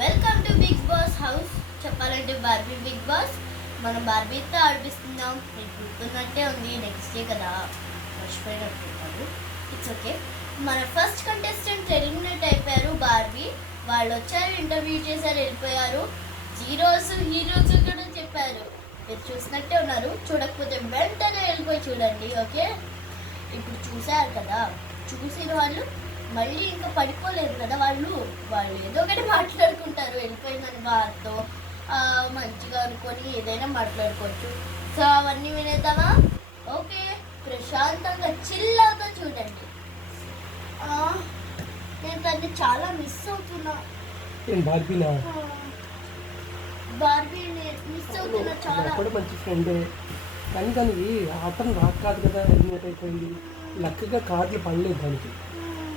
Welcome to Bigg Boss house. చెప్పాలంటే Barbie Bigg Boss. మనం బార్బీతో ఆడిపిస్తున్నాం. మీకు గుర్తున్నట్టే ఉంది, నెక్స్ట్ డే కదా, మర్చిపోయినట్టున్నారు. It's okay. మన ఫస్ట్ కంటెస్టెంట్ ఎలిమినేట్ అయిపోయారు బార్బీ. వాళ్ళు వచ్చారు, ఇంటర్వ్యూ చేశారు, వెళ్ళిపోయారు. హీరోస్ కూడా చెప్పారు. మీరు చూసినట్టే ఉన్నారు. చూడకపోతే వెంటనే వెళ్ళిపోయి చూడండి. ఓకే, ఇప్పుడు చూశారు కదా, చూసిన వాళ్ళు మళ్ళీ ఇంకా పడిపోలేదు కదా. వాళ్ళు ఏదో ఒకటి మాట్లాడుకుంటారు వెళ్ళిపోయిందని వాళ్ళతో మంచిగా అనుకొని ఏదైనా మాట్లాడుకోవచ్చు. సో అవన్నీ వినేద్దామా? ఓకే, ప్రశాంతంగా చిల్ అవుతా చూడండి. నేను తన్ని చాలా మిస్ అవుతున్నా. బార్బీని మిస్ అవుతున్నా చాలా. మంచి ఫ్రెండే కానీ దానికి ఆటం రాక్ కాదు కదా, ఎలిమినేట్ అయిపోయింది. లక్కగా కార్డులు పడలేదు దానికి,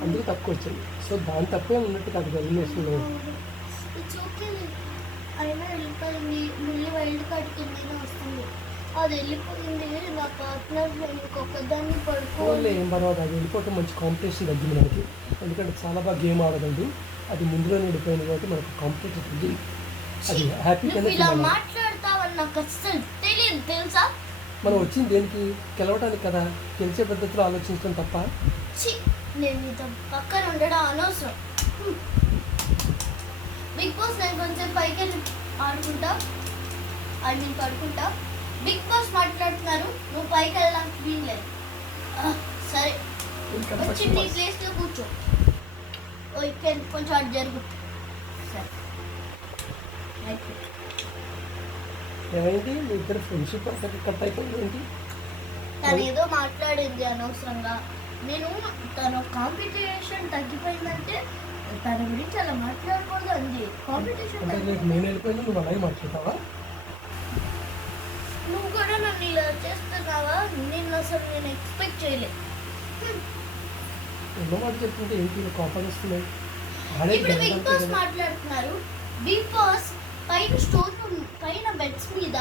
అందుకు తక్కువ వచ్చాయి. సో దాని తప్పే ఉన్నట్టు కాదు ఎలిమినేషన్లో. ఇట్స్ ఓకే, అయినా వెళ్ళిపోయింది. మళ్ళీ వైల్డ్ కార్డ్ కింద వస్తుంది. అది వెళ్ళిపోయింది. నా పార్ట్నర్ ఇంకొకదాన్ని పడుకోవాలి. ఏం పర్వాలేదు, అది వెళ్ళిపోతే మంచి కాంపిటీషన్ తగ్గింది మనకి. ఎందుకంటే చాలా బాగా గేమ్ ఆడగలదు. అది ముందులోనే వెళ్ళిపోయింది కాబట్టి మనకు కాంపిటీషన్ తగ్గింది. అది హ్యాపీగా ఇలా మాట్లాడతావని నాకు అస్సలు తెలియదు తెలుసా. మనం వచ్చింది దేనికి? గెలవడానికి కదా. గెలిచే పద్ధతిలో ఆలోచించడం తప్ప నేను మీతో పక్కన ఉండడం అనవసరం. బిగ్ బాస్ నేను కొంచెం పైకి వెళ్ళి ఆడుకుంటా, పడుకుంటా. బిగ్ బాస్ మాట్లాడుతున్నారు, నువ్వు పైకి వెళ్ళడానికి వీల్లేదు. సరే, వచ్చి నీ ప్లేస్లో కూర్చో. ఇక్కడ కొంచెం అటు జరుగు. సరే, ఏమైంది? మీ ఇద్దరు ఫ్రెండ్షిప్ అంతా కట్ అయిపోయింది ఏంటి? తను ఏదో మాట్లాడింది అనవసరంగా. నేను తన కాంపిటీషన్ తగ్గిపోయిందంటే తన గురించి అలా మాట్లాడకూడదు అంది. కాంపిటీషన్ నేను వెళ్ళిపోయినా నువ్వు అలాగే మాట్లాడతావా? నువ్వు కూడా నన్ను ఇలా చేస్తున్నావా? నిన్ను అసలు నేను ఎక్స్పెక్ట్ చేయలేదు. ఎన్నో మాట చెప్తుంటే ఏంటి కోపాలు వస్తున్నాయి? ఇప్పుడు బిగ్ బాస్ మాట్లాడుతున్నారు. బిగ్ బాస్ పైన స్టోర్ పైన బెడ్స్ మీద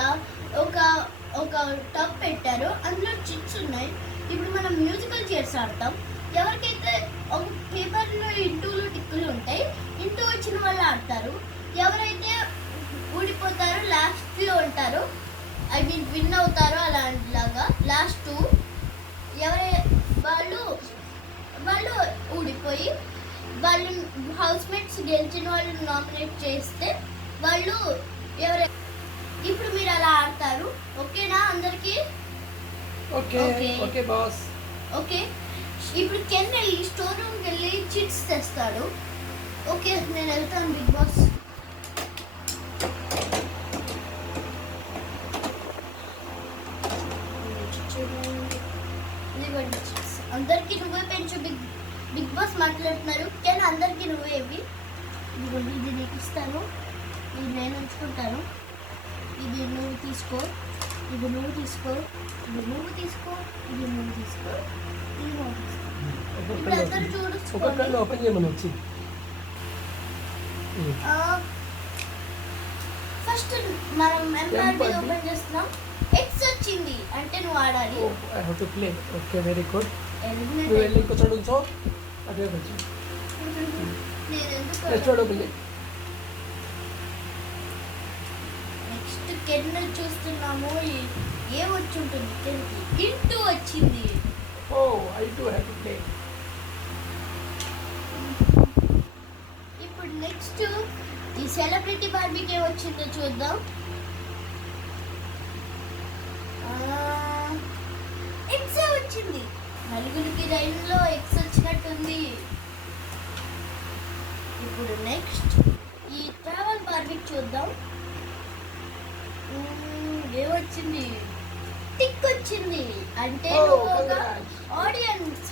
ఒక టబ్ పెట్టారు, అందులో చిట్స్ ఉన్నాయి. ఇప్పుడు మనం మ్యూజికల్ చైర్స్ ఆడతాం. ఎవరికైతే ఒక పేపర్లో ఇంటూలు టిక్కులు ఉంటాయి, ఇంటూ వచ్చిన వాళ్ళు ఆడతారు. ఎవరైతే ఊడిపోతారో లాస్ట్లో ఉంటారో, ఐ మీన్ విన్ అవుతారో అలాంటిలాగా లాస్ట్ టూ వాళ్ళు ఊడిపోయి వాళ్ళు హౌస్మేట్స్ గెలిచిన వాళ్ళు నామినేట్ చేస్తే వాళ్ళు ఇప్పుడు మీరు అలా ఆడతారు. ఓకేనా అందరికి? Okay boss. ఓకే, ఇప్పుడు కెన్ వెళ్ళి స్టోర్ రూమ్కి వెళ్ళి చిట్స్ తెస్తాడు. ఓకే, నేను వెళ్తాను బిగ్ బాస్. అందరికి నువ్వే పెంచు. బిగ్ బాస్ మాట్లాడుతున్నారు. కెన్ అందరికి నువ్వే ఇవి. ఇది నీకు ఇస్తాను, ఇది నేను ఉంచుకుంటాను. ఇది నువ్వు తీసుకో, ఇది నువ్వు తీసుకో, ఇది నువ్వు తీసుకో, ఇది నువ్వు తీసుకో, ఇది నువ్వు తీసుకో. ఇప్పుడు అందరూ చూడు. ఓపెన్ చేయమని వచ్చి ఫస్ట్ మనం ఎంపైర్ ఓపెన్ చేస్తున్నాం. ఎక్స్ వచ్చింది అంటే నువ్వు ఆడాలి. I have to play. Okay, very good. నువ్వు వెళ్ళి ఇంకో చోటు ఉంచో. అదే వచ్చి నేను ఎందుకు నెక్స్ట్ కెన్ చూస్తున్నాము. ఏ వచ్చి ఉంటుంది? కెన్కి ఇంటూ వచ్చింది. I to have to play. ఇప్పుడు నెక్స్ట్ ఈ సెలబ్రిటీ బార్బీకి ఏమొచ్చిందో చూద్దాం. ఎక్స్ వచ్చింది. నలుగురికి రైల్లో ఎక్స్ వచ్చినట్టుంది. ఇప్పుడు నెక్స్ట్ ఈ ట్రావెల్ బార్బీకి చూద్దాం. ఏమొచ్చింది? టిక్ వచ్చింది. అంటే ఒక ఆడియన్స్.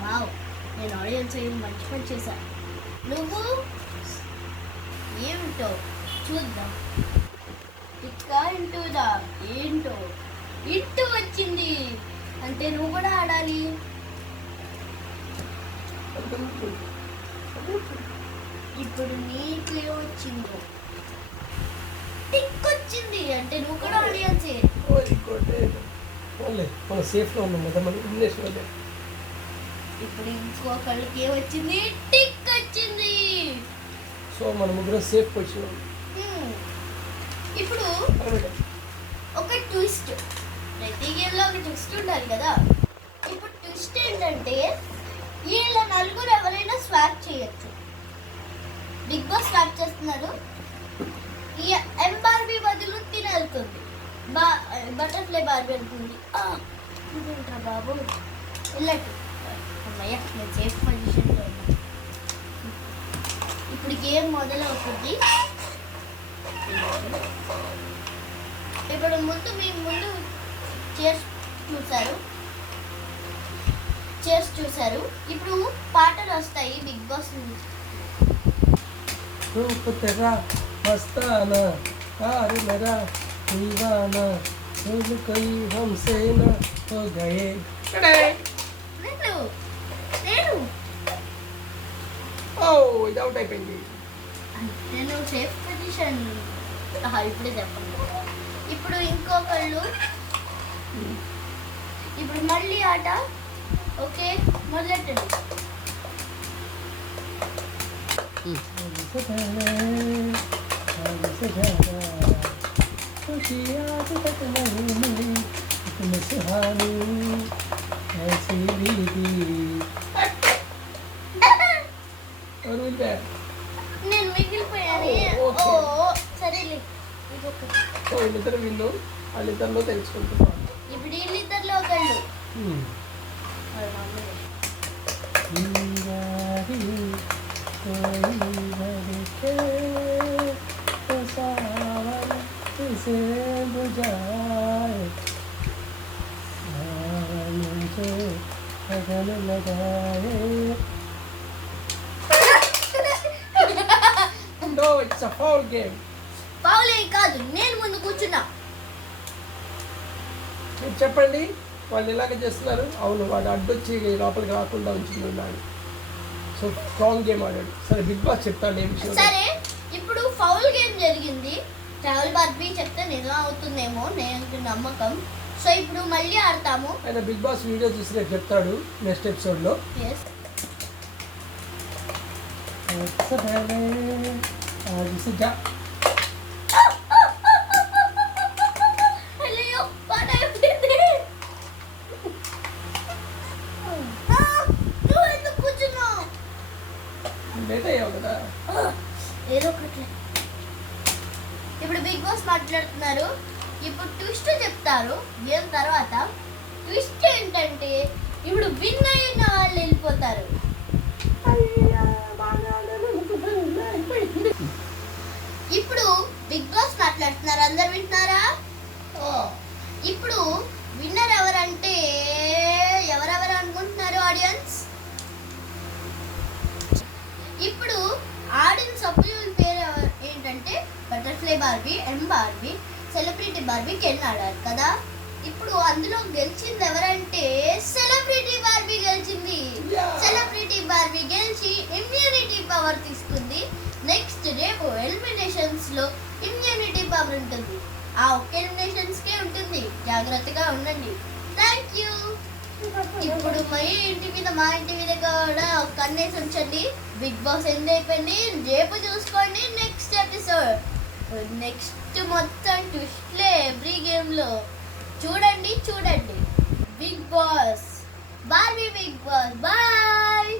వావ్, నేను ఆడియన్స్ మంచి పని చేశాను. నువ్వు ఏమిటో చూద్దాం. టిక్కా ఇంటూదా? ఏంటో ఇంటూ వచ్చింది అంటే నువ్వు కూడా ఆడాలి. ఇప్పుడు నీకు ఏమొచ్చిందో? టిక్ వచ్చింది అంటే నువ్వు కూడా ఆడియన్స్. మన సేఫ్లో ఉన్నాం కదా, మన ఇంగ్లీష్లో. ఇప్పుడు ఇంకొకళ్ళకి ఏమొచ్చింది? టిక్ వచ్చింది. సో మన ముగ్గురు సేఫ్ పొజిషన్. ఇప్పుడు ఒక ట్విస్ట్, ప్రతి గేమ్లో ఒక ట్విస్ట్ ఉండాలి కదా. ఇప్పుడు ట్విస్ట్ ఏంటంటే వీళ్ళ నలుగురు ఎవరైనా స్వాప్ చేయొచ్చు. బిగ్ బాస్ స్వాప్ చేస్తున్నారు. ఈ బార్బీ బదులు తిన వెళ్తుంది, బటర్ఫ్లై బార్బీ వెళ్తుంది. ఇదేంట్రా బాబు వెళ్ళట్టు. అమ్మయ్య, నేను సేఫ్ పొజిషన్లో ఉన్నా. ఇప్పుడు గేమ్ మొదలవుతుంది. ఇప్పుడు మీ ముందు చైర్స్ చూసారు. ఇప్పుడు పాటలు వస్తాయి బిగ్ బాస్ నుంచి. रूप तेरा मस्ताना प्यार मेरा दीवाना भूल कोई हमसे न हो गए. నేను ఓ ఇది అవుట్ అయిపోయింది. నేను సేఫ్ పొజిషన్ ఇప్పుడే చెప్పండి. ఇప్పుడు ఇంకొకళ్ళు, ఇప్పుడు మళ్ళీ ఆట. ఓకే, మొదలెట్టండి. నేను మిగిలిపోయాను. సరేలే, వీళ్ళిద్దరు విన్ను, వాళ్ళిద్దరిలో తెలుసుకుంటున్నాను. ఇప్పుడు వీళ్ళిద్దరిలో ఒకళ్ళు No, it's a foul game. పావులే కాదు, నేను ముందు కూర్చున్నా. మీరు చెప్పండి, వాళ్ళు ఇలాగ చేస్తున్నారు. అవును, వాడు అడ్డొచ్చి లోపలికి రాకుండా ఉంచుతున్నాడు. సో స్ట్రాంగ్ గేమ్ ఆడాడు. సరే బిగ్ బాస్ చెప్తాను ఏం విషయం. సరే, ఇప్పుడు ఫౌల్ గేమ్ జరిగింది. ట్రావెల్ బార్బీ చెప్తే నిజం అవుతుందేమో నేను నమ్మకం. సో ఇప్పుడు మళ్ళీ ఆడతాము. ఆయన బిగ్ బాస్ వీడియో చూసి రేపు చెప్తాడు నెక్స్ట్ ఎపిసోడ్లో. లేట్ అయ్యావు కదా. ఏదో ఒకటి. ఇప్పుడు బిగ్ బాస్ మాట్లాడుతున్నారు. ఇప్పుడు ట్విస్ట్ చెప్తారు గేమ్ తర్వాత. ట్విస్ట్ ఏంటంటే ఇప్పుడు విన్ అయిన వాళ్ళు వెళ్ళిపోతారు. ఇప్పుడు బిగ్ బాస్ మాట్లాడుతున్నారు, అందరు వింటున్నారా? ఇప్పుడు విన్నర్ ఎవరంటే ఎవరెవరు అనుకుంటున్నారు ఆడియన్స్? ఇప్పుడు ఆడిన సభ్యుల పేరు ఏంటంటే butterfly Barbie, Barbie, celebrity Barbie, can ఆడారు కదా. ఇప్పుడు అందులో గెలిచింది ఎవరంటే సెలబ్రిటీ బార్బీ గెలిచింది. సెలబ్రిటీ బార్బీ గెలిచి ఇమ్యూనిటీ పవర్ తీసుకుంది. నెక్స్ట్ రేపు ఎలిమినేషన్స్ లో ఇమ్యూనిటీ పవర్ ఉంటుంది. ఆ ఒక్క ఎలిమినేషన్స్ కే ఉంటుంది. జాగ్రత్తగా ఉండండి. Thank you. ఇప్పుడు మా ఇంటి మీద కూడా ఒక కన్నేసి ఉంచండి. బిగ్ బాస్ ఎండ్ అయిపోయింది. రేపు చూసుకోండి నెక్స్ట్ ఎపిసోడ్. నెక్స్ట్ మొత్తం ట్విస్ట్లే ఎవ్రీ గేమ్ లో. చూడండి Bigg Boss, Barbie Bigg Boss. Bye.